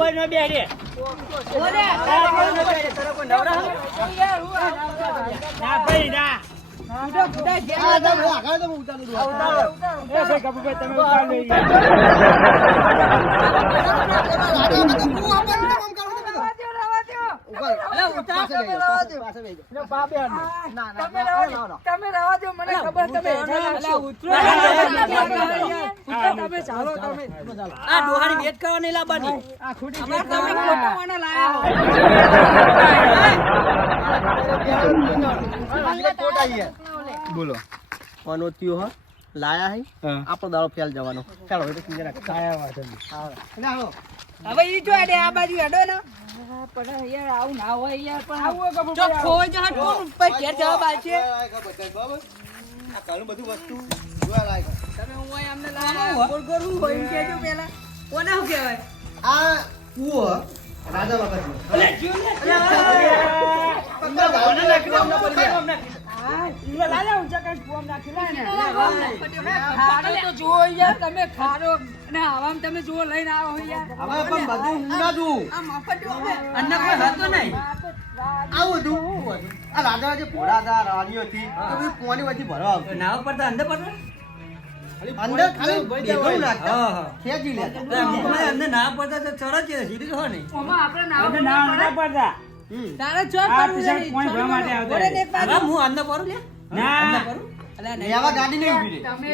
હોય ન બે રે ઓલે ના ભાઈ ના ઉડા જે આગળ તો હું ઉતારું દઉં. એ ભાઈ કપૂરભાઈ તમે ઉતાર લો યાર. તમે રવા દો મને ખબર તમે ચાલો તમે આ ડોહાની વેટ કરવા નહીં લાવવાની. આ ખોટી તમે ખોટા વાના લાયા બોલો કોનો થયો હ લાયા હે આપણો દાડો ફેલ જવાનો ચાલો હવે તો સિંગર હવે ઈ જો આડે આ બાજુ હેડો ને પણ યાર આવું ના હોય યાર પણ આવું જો ખોઈ જા કોણ પછી ઘેર જવાબ આવશે. આ ઘણું બધું વસ્તુ જોવા લાયક તમે હું હોય અમને લાયા ગોળ ગોળ હું હોય એમ કહેજો પહેલા કોને શું કહેવાય આ કુવો રાજા વખત ખાડો તો જુઓ યાર તમે ખાડો અને આવામ તમે જુઓ લઈને આવો યાર હવે પણ બધું હું ના જોઉં આ મફત જોવે અન્ન કોઈ હતો નહીં. આવું હતું આ રાજા જે ઘોડા હતા રાણીઓ હતી તો બધું પોની વચ્ચે ભરવા આવતું નાવ પડતા અંદર પડતા અંદર ખાલી ભેગું નાખતા હા હા ખેંચી લેતા અંદર ના પડતા તો ચડત છે સીધી હોય નહીં. ઓમાં આપણે નાવ આપણે ના ના પડતા તારે જો આ ટીશર્ટ કોઈ ભરવા માટે આવતા ઓરે ને એક બાજુ હવે હું અંદર પડું લે ના અંદર પડું. લેવા ગાડી નહીં ઊભી રહી તમે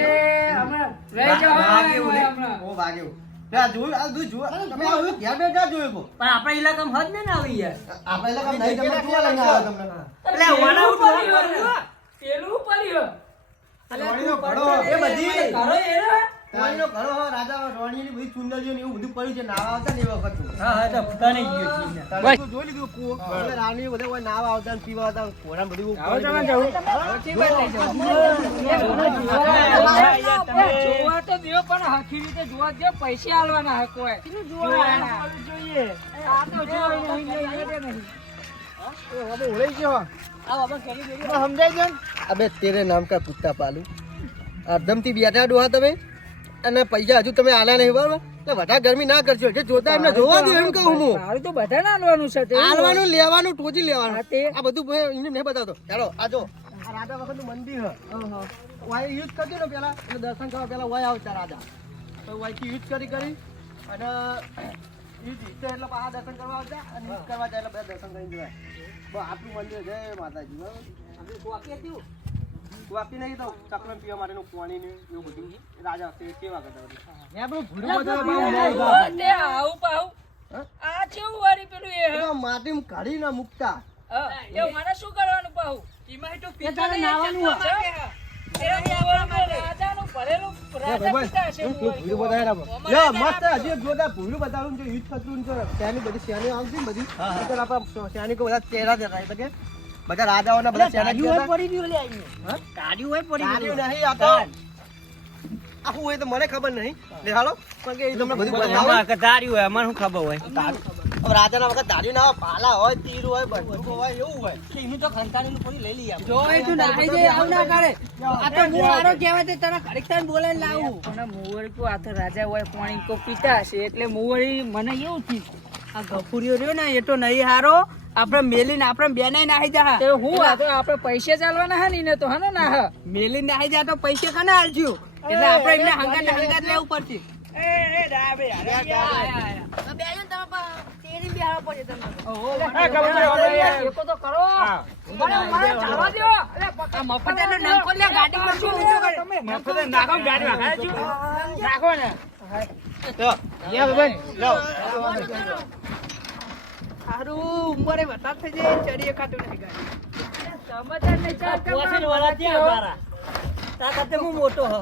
હમણાં રહી જાઓ હમણાં ઓ ભાગ્યો આ જોયું આ જોયું જોયું તમે આ ઘેર બેઠા જોયું કો પણ આપણા ઇલાકામાં હદ ને આવી યાર. આપણે એટલે કામ નહીં તમે જોવા લઈને આવ્યા તમને એટલે ઓના ઉપર પેલું પડ્યું રાણીનો ઘડો એ બધી ઘરો એનો રાણીનો ઘડો હો, રાજા રાણીની બધી ચુંદડીઓ ને એવું બધું પડ્યું છે નાવા આવતા ને એ વખત હા હા તો ફૂટાને ગયો છે. તું જોઈ લીધું કુવો એટલે રાણીઓ બધા કોઈ નાવા આવતા ને પીવા આવતા ઘોડા બધું હવે તમે જવું જોવા તો દેવો પણ હકી રીતે જોવા દે પૈસા આલવાના હક હોય જોઈએ આ તો જો નહીં હવે ઓળઈ ગયો સમજાય છે અબે તેરે નામ કા કુત્તા પાલું અર્ધમથી બેઠા ડોહા તમે અને પૈસા હજુ તમે આલ્યા નહીં બરાબર એટલે વધારે ગરમી ના કરશો જે જોતા એમને જોવા દો એમ કહું હું મારું તો બધાને આલવાનું છે તે આલવાનું લેવાનું ટોચી લેવાનું હા, તે. આ બધું એમને નહીં બતાવતો ચાલો આ જો આ રાજા વખતનું મંદિર હ વાય યુઝ કરજો ને પેલા એટલે દર્શન કરવા પેલા વાય આવતા રાજા તો વાયથી યુઝ કરી અને યુઝ એટલે પાછા દર્શન કરવા આવતા અને યુઝ કરવા જાય એટલે બધા દર્શન કરી જવાય બસ આટલું મંદિર જય માતાજી બરાબર વાપી નહીં તો ચકલન પીવા માટેનું પાણી ને એવું બધું રાજા સેવા કરતા તે આવું પાવું આ કેવું વારી પેલું એ હતા માટી કાઢી ના મૂકતા એ મને શું કરવાનું પાવું ઈમાં તો પીતા નહીં નાવાનું રાજાનું ભરેલું રાજા પીતા હશે મસ્ત હજી જોતા ભૂલું બતાવું જો યુદ્ધ થતું જો ત્યાંની બધી સેની આવતી ને બધી આપણા સૈનિકો બધા ચહેરા દેતા એટલે કે બધા રાજાઓના બધા સૈનિક પડી ગયું લે અહીંયા. ગાડીઓ હોય પડી ગાડીઓ ગયું. નહીં આ તો આખું હોય તો મને ખબર નહીં દેખાડો પણ કે એ તમને બધું બતાવો અમારે ધાર્યું હોય અમારે શું ખબર હોય. હવે રાજાના વખત ધાર્યું ના હોય ભાલા હોય તીર હોય બંદૂક હોય એવું હોય એનું તો ખંકારીનું પૂરી લઈ લઈએ આપણે. જો એ તું નાહી જાય આવું ના કરે આ તો હું મારો કહેવાય તે તને ઘડીક તને બોલાઈને લાવું પણ મુવરી કો આ તો રાજા હોય પાણી કો પીતા હશે એટલે મુવરી મને એવું થયું આ ગફુરીઓ રહ્યો ને એ તો નહીં હારો આપણે મેલીને આપણે બેને નાહી જા તે હું આ તો આપણે પૈસા ચાલવાના હે ને તો હને ના હ મેલીને નાહી જા તો પૈસા કને આલજો એટલે આપણે એમને હંગાત લેવું પડશે એ ડાબે એકો તો કરો મને ચાલવા દો અલે આ મફતનો નાખો લે ગાડી પર શું લીધો કરે તમે મફત નાખો ગાડી વાખાય છું નાખો ને તો યા ભાઈ લો હારું ઉંમરે વતા થઈ જાય ચડીએ ખાતું નહીં ગાડી સમજદાર નહીં ચાલ કે પોસીને વાળા ત્યાં બારા. તા કરતે હું મોટો હ.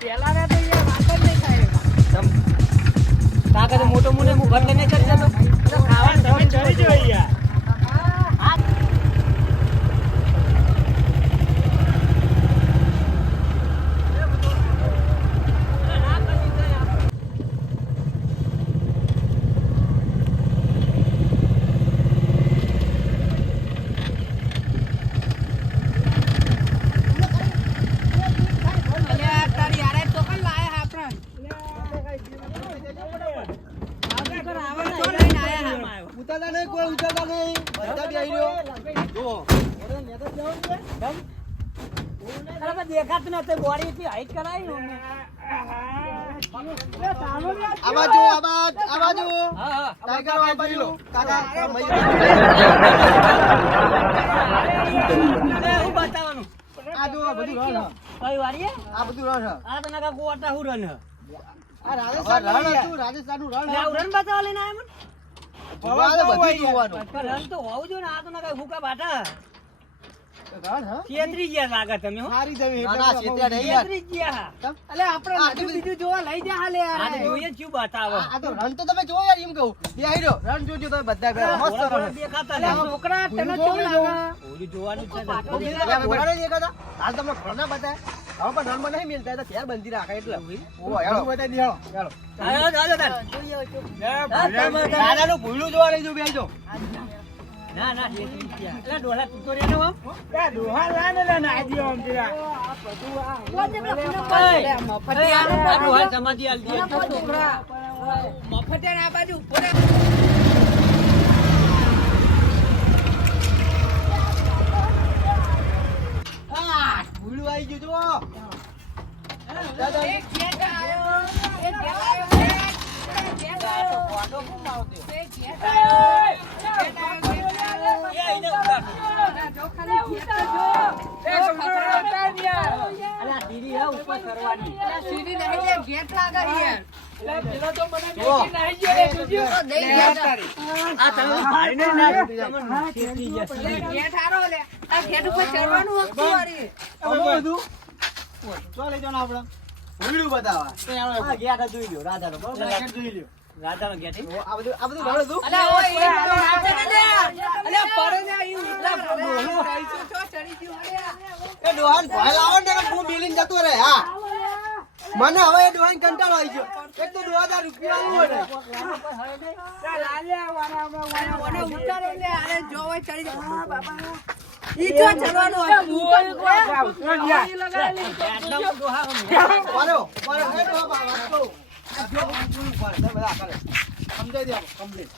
પેલા ના તો યાર વાત જ નહીં થાય તા કરતે મોટો મુને હું ઘર લઈને ચડી જતો. ખાવાનું તમે ચડી જો યાર અલ્યા તારી યાર તો કલ લાયા આપણ ઉતારતા નહીં, કોઈ ઉતારતા નહીં. બધા બેહી રહ્યો. જુઓ. અરે પણ દેખાતું નથી બોડી એટલી હાઈટ કરાવી ને અમને. આ બાજુ, આ બાજુ. હા હા ટાઈગર આ બાજુ. કાકા, મયુર. અરે હું બતાવવાનું આ જો આ બધું રણ છે. કઈ વાડીએ આ બધું રણ છે. આ તો નાકા ગોટા હું રન આ રાજસ્થાન હતું, રાજસ્થાનનું રણ છે. રન બતાવવા લઈને આવ્યા મને જોવા તો બધું જોવાનું. પણ રન તો હોવું જોઈએ ને આ તો નાકા ભૂકા બાટા રણ, હા? છેતરી ગયા લાગે તમે હો સારી જમીન. ના, ના, છેતર્યા નહીં યાર. છેતરી ગયા અલે આપણે આ બધું બીજું જોવા લઈ જા હાલે યાર. આ તો જોઈએ શું બતાવો આ તો રણ તો તમે જોવો યાર, એમ કહું. બેહી રહ્યો. રણ જોજો તમે બધા ભેગા. મસ્ત રણ છે. દેખાતા અલે નહીં છોકરા તને ભૂલું કેવું જોવું લાગે? ઓલું જોવાનું છે ને. યાર, ઘોડા નહીં દેખાતા? હાલ તમને ઘોડા બતાય. હવે પણ રણમાં નહીં મિલતા, એ તો ત્યાં બંધી રાખે એટલે. ઓહો, હેલો. હેલો. હાલો, હાલો, તાર. દાદાનું ભૂલું જોવા લઈ જાઉં, બેસજો. ના ના છેતરી ગયા એટલે ડોલા તું તો રહેનો આમ ડોહા લાને લે નાજી આમ જરા. આ ડોહા સમાધિ આલ દે છોકરા મફતિયાને આ બાજુ ઉભો રહે. ભૂલું આવી ગયું જુઓ. દાદા, એક ઘેટ આવ્યો, એક ઘેટ આવ્યો, એક ઘેટ આવ્યો, એક ઘેટ આવ્યો, ઘેટ આવ્યો. એ એને ઉતાર જો ખાલી ઘેટ જો. એ છોકરો ઉતાર દે. અલા દીદી હે ઉપર કરવાની અલા સીધી નહીં લે, ઘેટ લાગે યાર. પેલો તો મને જુઓ. નાઈ ગયો રે જોજો. તો દઈ ઘેટ. આ તમે ભાઈને ના તમને છેતરી લે, જશે ઘેટ હારો લે. આ ઘેટ ઉપર ચડવાનું હતું વારી. હવે બધું ચો લઈ જાઓ ને આપણે. ભૂલું બતાવવા. આ ગયા જોઈ લ્યો રાધાનો બરોબર ગેટ જોઈ લ્યો. રાધાનો ગયા છે આ બધું રણ હતું. અલા ઓય એ બધું નાચે ને લે. અલા પડે ને ઈ ઉતરા બોલું કાઈશું છો ચડી ગયું અરે. એ ડોહાન ભય લાવો ને કે હું મિલીને જતો રહે. હા, મને હવે એ ડોહાન કંટાળો આવી ગયો. એક તો 2000 રૂપિયા આવું ને. ચાલ આલ્યા વાળા મને ઉતારે લે. અરે જો ઓય ચડી જા. બાબા ઈ જો ચડવાનું હતું. આટલા ડોહા વારો, વારો, એ ડોહા વારો. બધા કરે. સમજાઈ દે આપણે, complete.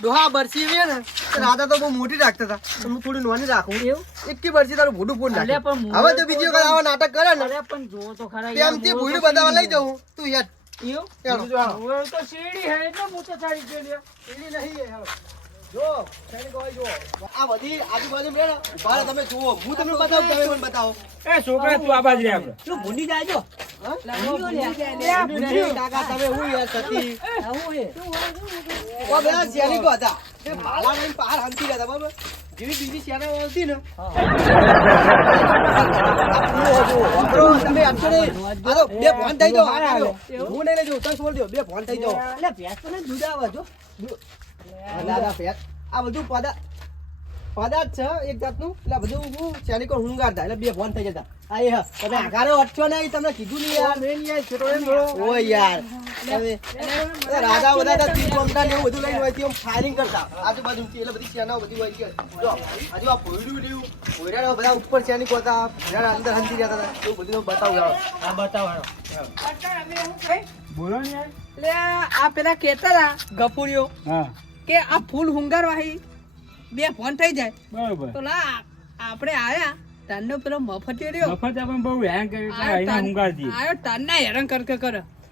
ડોહા બરસી એવી ને તો રાધા તો બહુ મોટી રાખતા હતા, તો હું થોડી નાની રાખું. એકથી બરસી તારું મોઢું ફોન નાખે. અલ્યા પણ હવે તો બીજી વખત આવા નાટક કરે ને અરે પણ જો તો ખરા તેમથી ભૂલી બતાવવા લઈ જાઉં. તું યાર ચાલો. ઓય તો શેરડી હે એટલે હું તો સારી ગયો લે. એની નહીં એ, હાલો. જો સૈનિકો હોય જો આ બધી આજુબાજુ મેં ઉભા રહો, તમે જુઓ. હું તમને બતાવું, તમે મને બતાવો. એ છોકરા તું આ બાજુ રે આપણે. તું ભૂલી જાજો હા? લે નહીં, કાકા તમે હું યાર સતી. ઓ બધા સૈનિકો હતા, તે ભાલા લઈને બહાર હાંકી ગયા હતા, બરાબર? જેવી બીજી સેનાઓ આવતી ને તમે આપશો નહીં. હાલો, બે ફોન થઈ જાઓ. હાલો. હું નહીં લઈ જાઉં, તમે છોડી દો. બે ફોન થઈ જાઓ. એટલે ભેંસ તો ને દૂધ આવે જો દાદા ફેર આ બધું પદાર્થ છે એક જાતનું. એટલે આ બધું હું સૈનિકો હુંગારતા, એટલે બે ફોન થઈ જતા. આ એ હા, તમે આઘારો અટશો નહીં, તમને કીધું નહીં યાર. ઓ યાર તમે રાજા બધા હતા, તીર કોમટા ને એવું બધું લઈને હોય આમ ફાયરિંગ કરતા આજુબાજુ. એટલે બધી સેનાઓ બધી હોય છે. જો હજુ આ ભોયડું ને એવું ભોયરા બધા ઉપર સૈનિકો હતા, ભોયરા અંદર હંતી જતા હતા. એવું બધું બતાવું. આ બતાવો બોલો ને યાર. લે આ પેલા કેતા ગફુરીઓ હા કે આ ફૂલ હુંગાર વાહી બે ફોન થઈ જાય બરોબર. તો લા આપણે આયા તારનો પેલો મફતિયો રહ્યો મફત આપણે બહુ હેરાન કરી એટલે આઈને હુંગાર દઈએ. આયો તારના હેરાન કરે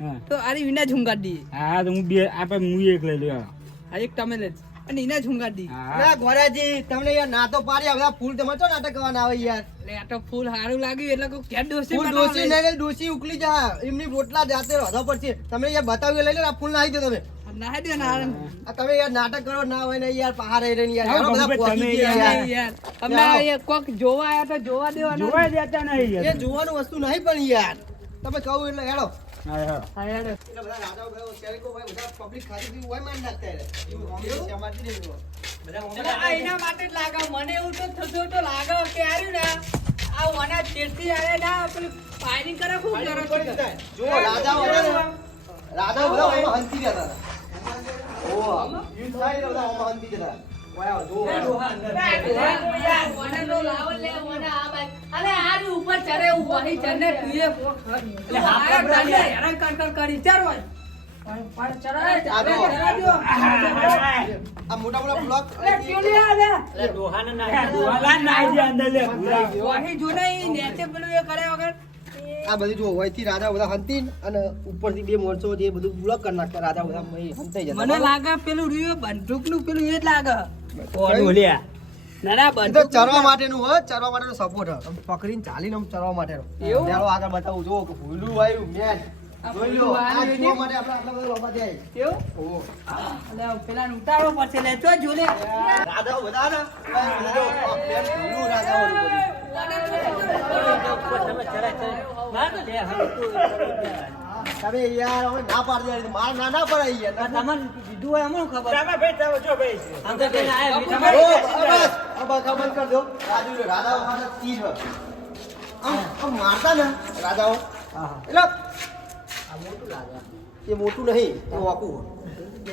હા તો આરી વિના જ હુંગાર દઈએ. હા તો હું બે આપણે હું એક લઈ લ્યો. આ એક તમે લે અને એના જ હુંગાર દઈએ. હા ગોરાજી તમને યાર ના તો પાડ્યા, બધા ફૂલ તમારે તો નાટક કરવાના આવે યાર. એટલે આ તો ફૂલ સારું લાગ્યું એટલે કોઈ ક્યાં ડોસી ફૂલ ડોસી નહીં, ડોસી ઉકલી જા. એમની રોટલા જાતે રોધવા પડશે. તમને યાર બતાવ્યું લઈ લે, આ ફૂલ નાખી દો તમે. ના દે ના આ તમે યાર નાટક કરો ના હોય ને યાર પહાડ રહી રહી યાર. હા, યાર બધા બાબુ, પોકી તમે ગયા યાર. યાર અમને કોક જોવા આયા તો જોવા દેવાના. જોવા દેતા નહીં એ યાર. જોવાનું વસ્તુ નહીં પણ યાર તમે કહું એટલે હેડો. હા હા હા યાર એટલે બધા રાજાઓ બધા સૈનિકો ભાઈ બધા પબ્લિક ખાતી પીવું હોય માન નાખતા યાર. એવું અમને સમાજથી નહીં જોવા. બધા આ એના માટે જ લાગે મને એવું તો થતું તો લાગે કે આર્યું ને આ વના ચેડથી આરે ના પેલું ફાયરિંગ કરે ખૂબ ઉપર કરો જ થાય. જો રાજાઓ હતા ને, રાજાઓ બધા ઓમાં હંતી જતા હતા. ઓહ, યુદ્ધ થાય ને બધા ઓમાં હંતી જતા. વાહ, જો આ જો. આ મોટા મોટા બ્લોક ડોહાને નાખી વાલા નાઈ દે અંદર લે ભૂલાઈ ગયો. આ બધું જો હોયથી રાજા બધા હંતી અને ઉપરથી બે મોરચો જે બધું બ્લોક કરી નાખતા રાજા બધા હંતાઈ જતા. મને લાગે પેલું રહ્યું બંદૂક નું પેલું એ જ લાગે કોણ બોલ્યા? ના ના એ તો બંદૂક ચરવા માટેનું હોય, ચરવા માટેનો સપોર્ટ હોય. આમ પકડીને ચાલીને આમ ચરવા માટેનો. એવું? ચાલો આગળ બતાવું જો કે ભૂલું આવ્યું મેન. જોઈ લો આ જોવા માટે આપણે આટલા બધા લોભા થયા. કેવું ઓહો. એટલે પેલા ઉતારવો પડશે લે ચો જો લે રાજાઓ બધા ને બધા જો આ મેન ભૂલું રાજાઓનું બધું. તમે યાર હવે ના પાડી દે માર ના પડાય યાર. તમને કીધું હોય અમને ખબર તમે ભાઈ તમે જો ભાઈ આમ તો કઈને આયા ઓ, મીઠા બસ ખબર કર દો. રાજાઓ પાસે તીર હોય. આમ મારતા ને રાજાઓ એટલે એ મોટું નહીં એ વાકું હોય.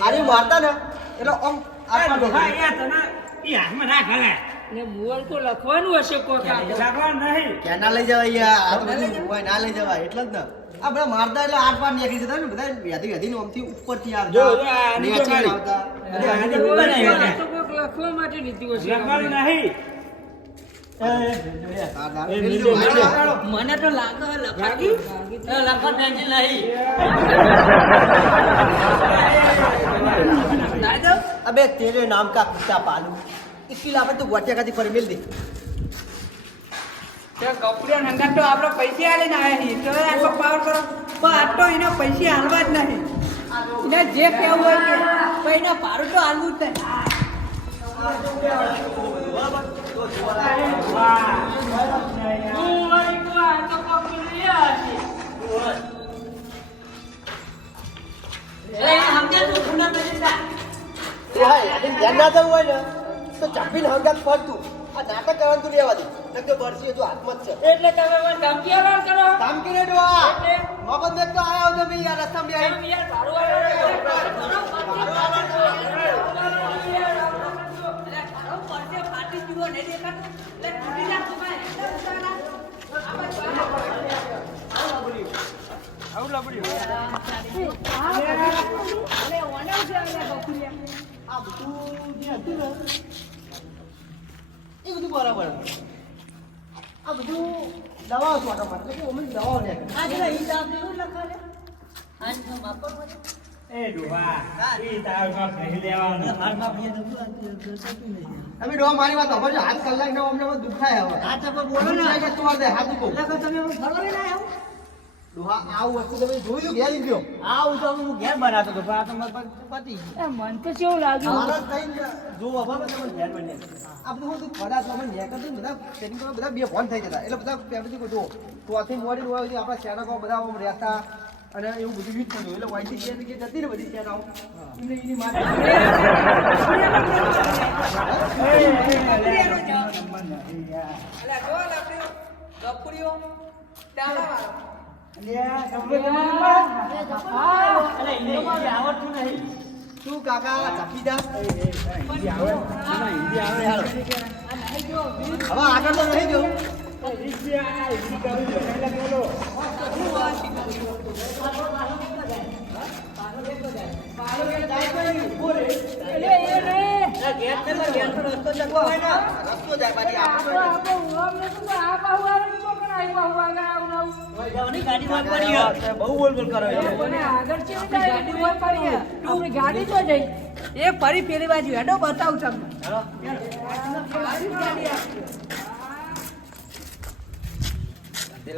આને મારતા ને એટલે આમ આટલા હા ડોહા. યાર તને ઈ હાથમાં ના ખલે ને મુવર કો લખવાનું હશે કોક લાગવા નહીં. ક્યાં ના લઈ જવાય યાર આ તો બધું હોય ના લઈ જવાય એટલે જ ને આ બધા મારતા એટલે આઠ પાર નીકળી જતા ને બધા વ્યાધી નું આમથી ઉપરથી જો, આવતા જો, આની જો નેચે મારી. આવતા આની જો મારી. આ તો કોક લખવા માટે લીધી હશે લાગવાનું નહીં. એ બીજું બીજું મને તો લાગે હે લખાકી લખવા ટેન્શન નહીં દાદા अबे तेरे नाम का कुत्ता पालू इसके अलावा तो गोटिया का पर मिल दे તે કપડિયા નંગા તો આપણે પૈસા આલે ને આયા હી તો આખો પાવર કરો પણ આ તો એના પૈસા હાલવા જ નહીં એને જે કહેવું હોય કે પણ એના ભાડું તો હાલવું જ નહીં ધ્यान ना દઉં હોય ને તો ચાપીને હંગાત ફરતું આ નાટક કરવાનું તું રહેવા દે નકર બરસી હજુ હાથમાં જ છે એટલે તમે મને ધમકી આલવા કરો કામ કે રે ડોહા મોહમ્મદ ને તો આયા હો તમે યાર રસ્તા માં આવી યાર ભાડું આ બધું જે હતું ને એ બધું બરાબર આ બધું દવાઓ છોટા માટે એટલે કે અમે દવાઓ લે એ ડોહા ઈ તાવ માં કહી લેવાનું. તમે ડોહા મારી વાત સાંભળજો હાથ કલાક ને અમને દુખાય હવે હાથ પર બોલો ને કે તોડ દે હાથ કો ડોહા આવું વસ્તુ તમે જોયું ઘેર લીધો આવું તો હું ઘેર બનાવતો હતો પણ આ તો મારા પતિ મન તો કેવું લાગ્યું મારા કઈ જો બાબા તમે ઘેર બને આ બધું હું ખડા તમે નેક હતું બધા સેટિંગ કરવા બધા બે ફોન થઈ જતા એટલે બધા ફેમિલી કો જો તો આથી મોડી હોય છે આપણા શહેરો બધા આમ રહેતા અને એવું બધું યુઝ કર્યું એટલે વાઈથી કે જતી ને બધી શહેરો એમને એની માટે આવડતું નહીં તું કાકા ચાપીદા હિન્દી આવે હવે આગળ તો નહીં ગયું રસ્તો જાય બાકી બહુ બોલ બોલ કરો ગાડી તો જઈ એ ફરી પેલી બાજુ હેડો બતાવું તમને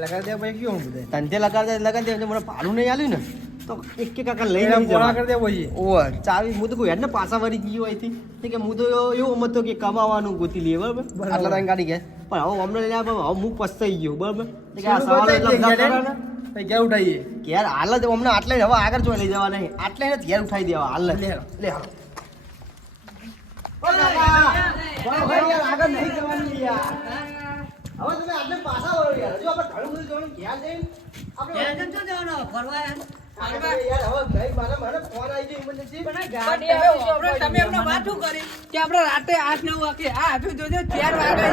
લગાડી દે ભાઈ કેવું બધા તંતે લગાડી દે મને ભાડું નહીં આલ્યું ને તો એક કે કાકા લઈ નહીં જવા કરી દે ભાઈ ઓ ચાવી હું તો કોઈ હેડ ને પાછા વળી ગયો અહીંથી કે હું તો એવું સમજતો કે કમાવાનું ગોતી લઈએ બરાબર આટલા ટાઈમ કાઢી ગયા પણ હવે અમને લઈને હવે હું પસ્તાઈ ગયો બરાબર કે આ સવાલ ઘેર ઉઠાઈએ ઘેર હાલ જ અમને આટલે હવે આગળ જો લઈ જવા નહીં આટલે જ ઘેર ઉઠાઈ દેવા હાલ લે હાલ આગળ નહીં જવાનું યાર હવે તમે આટલે પાછા વળો યાર હજુ આપણે ઘણું બધું જોવાનું ઘેર જઈને આપણે યાર હવે ભાઈ મારા ફોન આવી ગયો ઇમરજન્સી ગાડી આવે આપણે તમે એમને વાતું કરી કે આપણે રાતે 8-9 વાગે આ હજુ જોજો 4 વાગે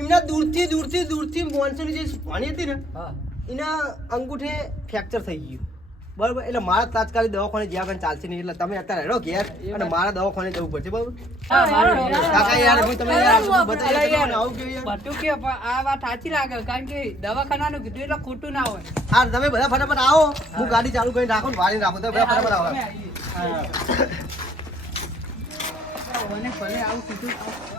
એમના દૂરથી મોનસૂન જે પાણી હતી ને એના અંગૂઠે ફ્રેક્ચર થઈ ગયું બરાબર એટલે મારા તાત્કાલિક દવાખાને જ્યાં પણ ચાલશે નહીં એટલે તમે અત્યારે હેડો ઘેર અને મારા દવાખાને જવું પડશે બરાબર કાકા યાર હું તમને યાર બતાવી આવું કેવું યાર બધું કે પણ આ વાત સાચી લાગે કારણ કે દવાખાનાનું કીધું એટલે ખોટું ના હોય હા તમે બધા ફટાફટ આવો હું ગાડી ચાલુ કરીને રાખું વાળી રાખું તમે બધા ફટાફટ આવો મને ભલે આવું કીધું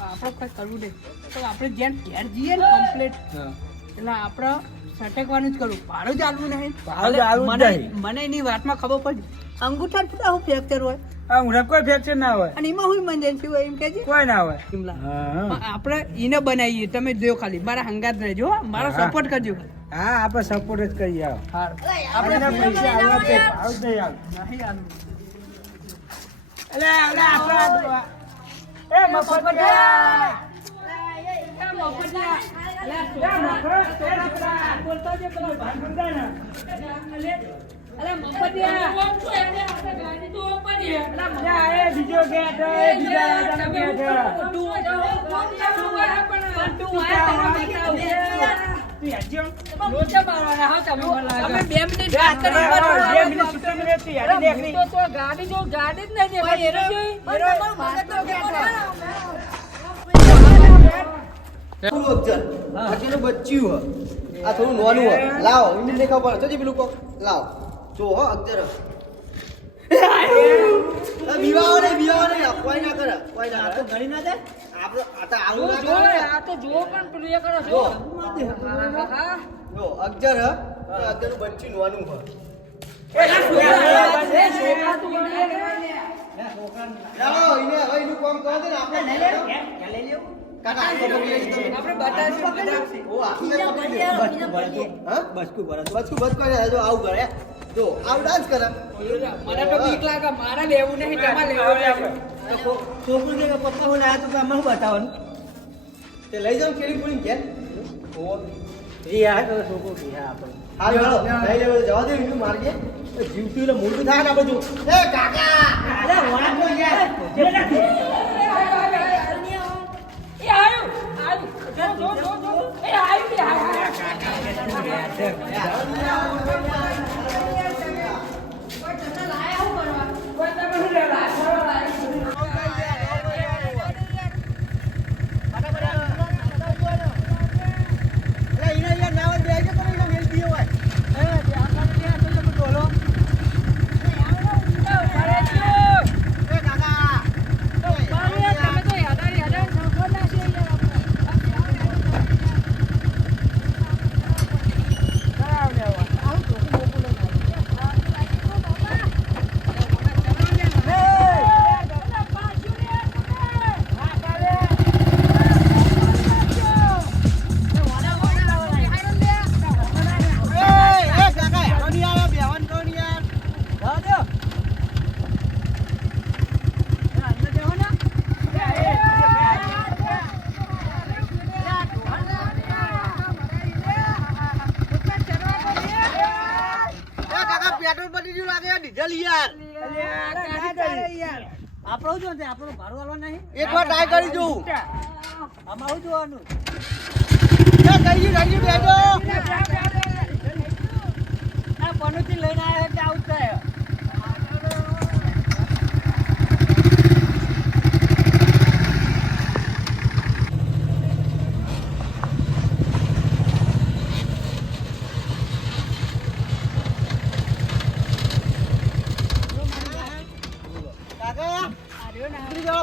આપણે કંઈ કરવું નહીં તો આપણે જેમ ઘેર જઈએ ને કમ્પ્લીટ એટલે આપણે સટકવાનું જ કરવું ભાડું ચાલવું નહીં ભાડું ચાલવું જ નહીં. મને એની વાતમાં ખબર પડી અંગૂઠા શું ફ્રેક્ચર હોય આ ઊંઘ કોઈ ફ્રેક્ચર ના હોય અને એમાં હું ઇમરજન્સી હોય એમ કહેજે કોઈ ના હોય શિમલા હા આપણે એને બનાવીએ તમે જો ખાલી મારા હંગાત રહેજો હો. મારો હા. સપોર્ટ કરજો હા આપણે સપોર્ટ જ કરીએ આવો આપણે આપણે પૈસા આવવા છે ભાવ જ નહીં આવે નહીં આલું. એટલે આપણે એ મફતિયા બીજો ગેટ બચ્યું આ થોડું નોનું હોય લાવો ઇન્ડિયન દેખાવ પડે તો પેલું લાવો જો હો અક્ષર બીવાઓ નહીં કોઈ ના કરે કોઈ ના તો ગણી ના જાય આપણે આ તો આવું ના કરે જો અક્ષર અક્ષરનું બચ્ચું નોનું હોય ચાલો એને હવે એનું કામ કરો ને આપણે લઈ લેવું કાકા આ ખબર લઈ તમે આપણે બતાવીશું ઓ આખી બસકુ જો આવું કરે જો આવું ડાન્સ કરે મને તો બીક લાગે મારા લેવું નહીં તમારે લેવું નહીં. છોકરું કે પપ્પા હું લાયા તો આમાં શું બતાવવાનું તે લઈ જાવ કેરી પૂરી ઘેર ઓ રિયા તો છોકરો રિયા આપણે હાલ હાલો લઈ લેવો જવા દે એનું માર્ગે જીવતું એટલે મોટું થાય ને આ બધું એ કાકા અરે વાણ તો યાર પેટ્રોલ પડી ગયું લાગે ડીઝલ યાર આપણો જો ને આપણો ભાડું આલો નહીં એકવાર ટ્રાય કરી જોઉં અમારું જોવાનું કઈ બેઠો આ પનોતી લઈને આવ્યો એટલે આવું થાય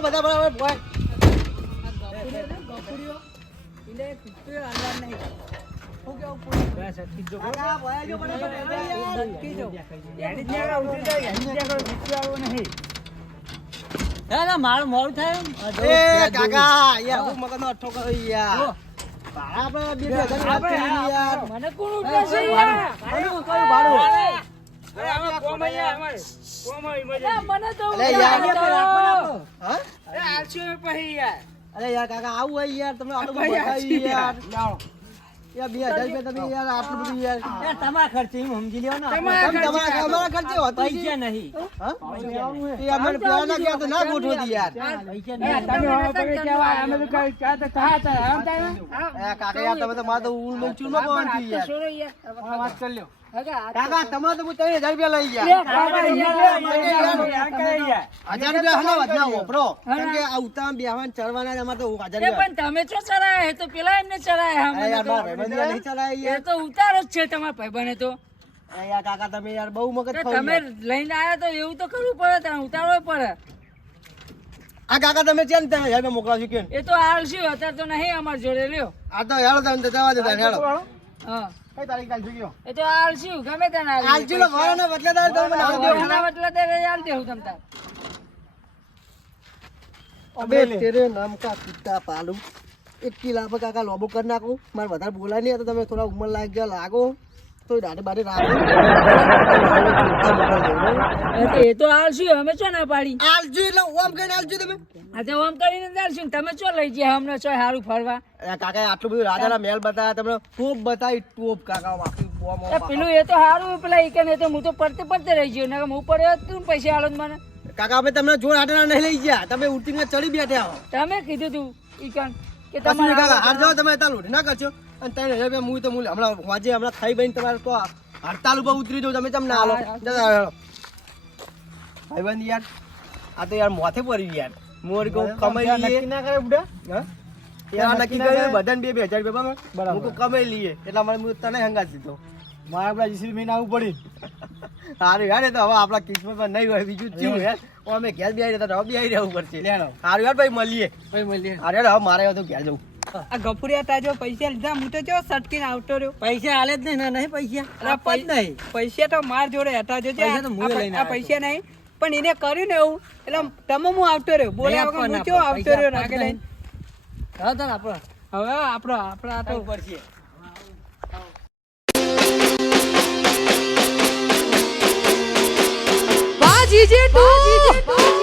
બધા બરાબર બોય મારું મોડું થાય એ કાકા યાર હું મગજનો અઠ્ઠો કરો યાર ભાડા આપણે 2000 વાત કરી યાર મને કોણ ઉઠે છે યાર ભાડું કયું ભાડું મને તો અલે યાર હા પછી યાર અરે યાર કાકા આવું હોય યાર તમે આટલું બતાવી યાર યાર 2000 રૂપિયા તમે યાર આટલું બધું યાર એ તમારા ખર્ચે એમ સમજી લ્યો ને અમારા ખર્ચે હોતું પૈસા નહીં હા એ અમને પેલા ક્યાં તો ના ગોઠવો દી યાર પૈસા તમે હવે તમે કેવા અમે તો કઈ ક્યાં તો કહા હતા આમ થાય એ કાકા યાર તમે તો મારે તો ઉલ મેં ચૂલમાં પવાનું થયું યાર છોડો યાર. વાત કરી લ્યો કાકા તમારે તો હું 3000 રૂપિયા લઈ ગયા લે, કાકા, યાર, 1000 રૂપિયા હના વધના ઓપરો કારણ કે આ ઉતામ બેહવાન ચડવાના જ અમારે તો 1000 એ રૂપિયા પણ તમે ચો ચડાયા એ તો પેલા એમને ચડાયા અરે યાર મારા મને ભાઈબંધીઓ નહીં ચલાય તો. યાર એ તો ઉતારો જ છે તમારા ભાઈબંધે તો અરે યાર કાકા તમે યાર બહુ મગજ તો ખાવ તમે યાર. લઈને આયા તો એવું તો કરવું પડે તમે ઉતારવો પડે આ કાકા તમે છે ને તમે યાર મોકલાવજો કે એ તો આલશું અત્યારે તો નહીં અમાર જોડે લ્યો આ તો હેડો તમે જવા દે હેડો હા કઈ તારીખ કાલ જોયો એ તો આલશું ગમે તેને આજુ લો વાળાના બદલેદાર તમે મને આલ દો એના બદલે તે આલ દેવું તમ તાર અબે તેરે નામ કા કુત્તા પાલુ 1 કિલા પર કાકા લોબો કરી નાખું મારે વધારે બોલાય નહીં તો તમે થોડા ઉંમર લાગ ગયા લાગો તો દાડે બાડે રાખો એ તો આલશું અમે ચો ના પાડી આલજો એટલે ઓમ કઈને આલજો તમે આ તો આમ કરીને જ આલશું તમે ચો લઈ ગયા અમને ચો સારું ફરવા અરે કાકા આટલું બધું રાજાના મહેલ બતાવ્યા તમને ટોપ બતાવી ટોપ કાકા આખી બોમ એ પેલું એ તો સારું પેલા ઈ કે તો હું તો પડતે પડતે રહી ગયો ને હું પડ્યો જ તું પૈસા આલો મને કાકા અમે તમને જોર આટલા નહીં લઈ ગયા તમે ઉઠીને ચડી બેઠા હો તમે કીધું તું ઈ કણ કે કશું તમારે નહીં કાકા હાર જાઓ તમે અત્યારે લોઢી ના કરશો અને 3000 રૂપિયા હું તો હમણાં વાજે હમણાં ખાઈ બહીને તમારે તો હડતાલ ઉપર ઉતરી દઉં તમે ચમ ના હાલો જતા હેડો ભાઈબંધ યાર આ તો યાર માથે પડી યાર મોરી કહું કમાઈ લઈએ ના કરે બુડા હા યાર નક્કી કર્યું બધાને 2000 રૂપિયા બરાબર હું કમાઈ લઈએ એટલા માટે હું તને હંગાત દીધો મારે આપડા જીસી મહિના આવવું પડી સારું યાર એ તો હવે આપણા કિસ્મતમાં નહીં હોય બીજું જ થયું યાર અમે ઘેર બેહી રહેતા હવે બેહી રહેવું પડશે સારું યાર ભાઈ મળીએ અરે હવે મારે હવે તો ઘેર જવું આ ગફુરિયા તાજો પૈસા લીધા હું તો જો સટકીને આવતો રહ્યો પૈસા હાલે જ નહીં નહીં પૈસા નહીં પૈસા તો માર જોડે હતા જો પૈસા તો મુએ લઈને આ પૈસા નહીં પણ એને કર્યું ને એવું એટલે તમે હું આવતો રહ્યો બોલ્યા વગર હું કેવો આવતો રહ્યો નાકે લઈને હા તો આપણો હવે આપણો આ તો પડશે Baji Jitu.